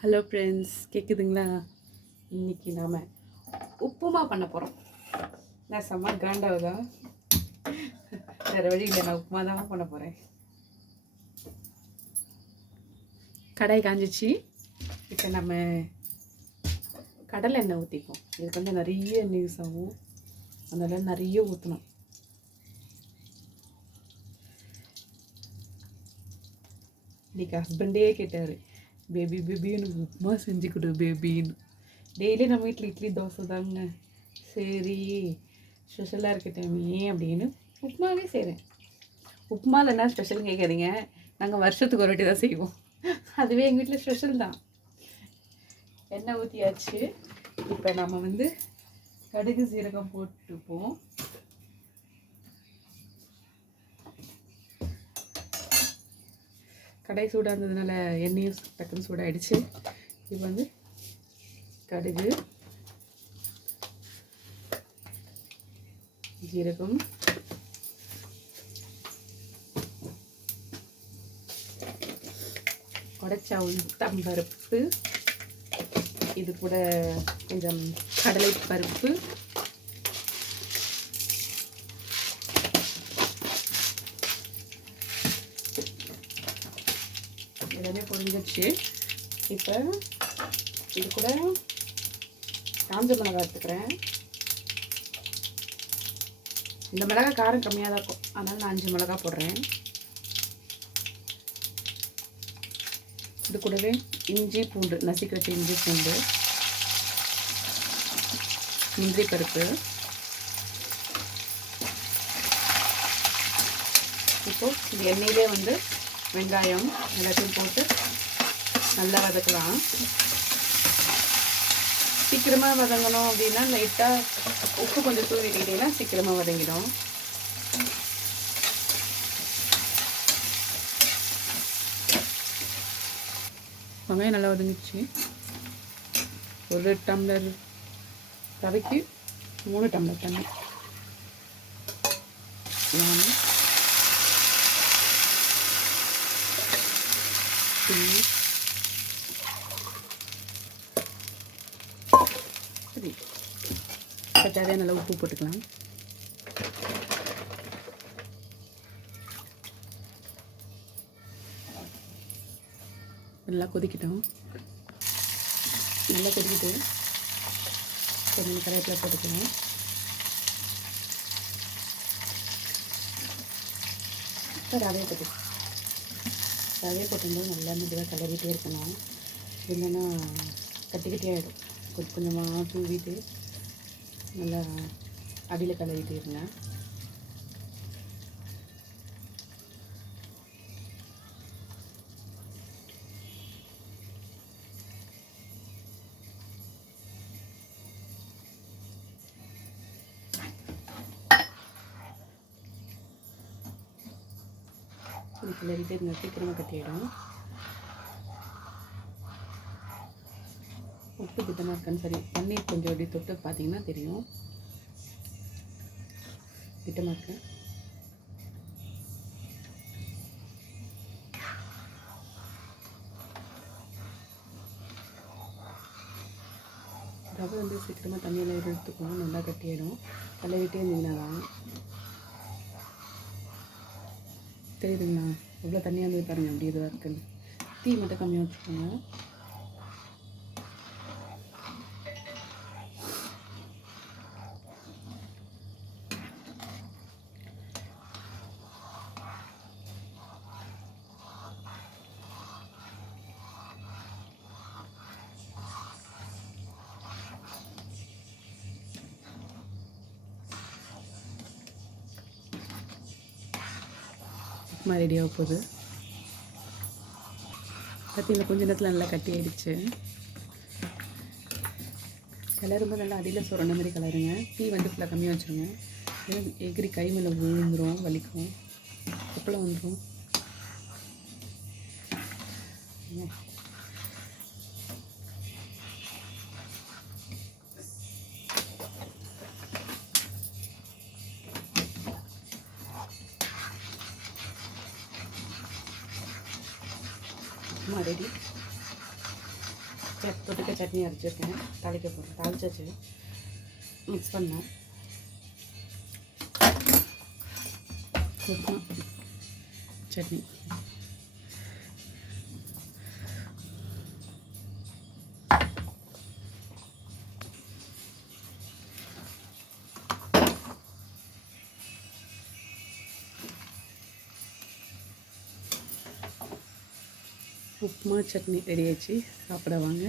Hello friends, கேட்குதுங்களா? இன்றைக்கி நாம் உப்புமா பண்ண போகிறோம். நான் செம்ம கிராண்டாவதா? வேறு வழி இல்லை, நான் உப்புமா தான் பண்ண போகிறேன். கடாய் காஞ்சிச்சு. இப்போ நம்ம கடலை எண்ணெய் ஊற்றிப்போம். இதுக்கு வந்து நிறைய எண்ணெய் யூஸ் ஆகும், அதனால் நிறைய ஊற்றணும். இன்றைக்கி ஹஸ்பண்டே கேட்டார், பேபி எனக்கு உப்புமா செஞ்சு கொடு பேபின்னு. டெய்லி நம்ம வீட்டில் இட்லி தோசை தாங்க. சரி, ஸ்பெஷலாக இருக்கட்டேமே அப்படின்னு உப்புமாவே செய்கிறேன். உப்புமாவில் என்ன ஸ்பெஷல்னு கேட்காதீங்க, நாங்கள் வருஷத்துக்கு ஒரு வாட்டி தான் செய்வோம். அதுவே எங்கள் வீட்டில் ஸ்பெஷல் தான். எண்ணெய் ஊற்றியாச்சு. இப்போ நம்ம வந்து கடுகு சீரகம் போட்டுப்போம். கடை சூடாக இருந்ததுனால எண்ணெயும் டக்குன்னு சூடாகிடுச்சு. இப்போ வந்து கடுகு, ஜீரகம், உடைச்ச உளுத்தம்பருப்பு, இது கூட கொஞ்சம் கடலை பருப்பு, எல்லாமே பொரிஞ்சிடுச்சு. இப்போ இது கூட காஞ்ச மிளகாய் எடுத்துக்கிறேன். இந்த மிளகாய் காரம் கம்மியாக தான் இருக்கும், அதனால் நான் 5 மிளகாய் போடுறேன். இது கூடவே இஞ்சி பூண்டு, நசுக்கி வச்ச இஞ்சி பூண்டு, முந்திரி பருப்பு. இப்போது இந்த எண்ணெயிலே வந்து வெங்காயம் எல்லாத்தையும் போட்டு நல்லா வதக்கலாம். சீக்கிரமாக வதங்கணும் அப்படின்னா லைட்டாக உப்பு கொஞ்சம் தூவிட்டிங்கன்னா சீக்கிரமாக வதங்கிடும். வெங்காயம் நல்லா வதங்கிச்சு. 1 டம்ளர் ரவைக்கு 3 டம்ளர் தண்ணி. சரி, தேவையான நல்லா உப்பு போட்டுக்கலாம். நல்லா கொதிக்கிட்டோம். நல்லா கொதிக்கிட்டு கொஞ்சம் கரைவேப்பிலை போட்டுக்கலாம். இப்போ ரவையை போட்டும்போது நல்லா மெதுவாக கிளறிட்டே இருக்கணும், இல்லைன்னா கட்டி கட்டியாகிடும். கொஞ்சம் கொஞ்சமாக தூவிட்டு நல்லா அடியில் கிளறிட்டே இருங்க. கிளறிட்டே இருங்க, சீக்கிரமாக கட்டிடும். உப்பு திட்டமாக இருக்கான்னு சரி பன்னீர் கொஞ்சம் அப்படி தொட்டு பார்த்தீங்கன்னா தெரியும், திட்டமாக இருக்கு. ரவை வந்து சீக்கிரமாக தண்ணியில் எடுத்துக்கணும், நல்லா கட்டிடும். கலவிட்டே இருந்தீங்கன்னா தெரியுதுங்களா எவ்வளோ தண்ணியாக இருந்தது பாருங்கள், அப்படி இதுவாக இருக்குன்னு. தீ மட்டும் கம்மியாக வச்சுக்கோங்க. உப்புமா ரெடியாக போகுது. பார்த்தீங்கன்னா கொஞ்ச நேரத்தில் நல்லா கட்டி ஆகிடுச்சு. கிளறும்போது நல்லா அடியில் சுரண்ட மாதிரி கிளறுங்க. டீ வந்து ஃபுல்லாக கம்மியாக வச்சுருங்க, ஏன்னா எகிரி கை மேலே விழுந்துடும், வலிக்கும், அப்பளம் வந்துடும். உப்புமா ரெடி. தொட்டுக்க சட்னி அரைச்சிருக்கேன், தாளிக்க போகிறேன். தாளிச்சாச்சு, மிக்ஸ் பண்ணேன். உப்புமா சட்னி. உப்புமா சட்னி ரெடி ஆயிடுச்சு, சாப்பிட வாங்க.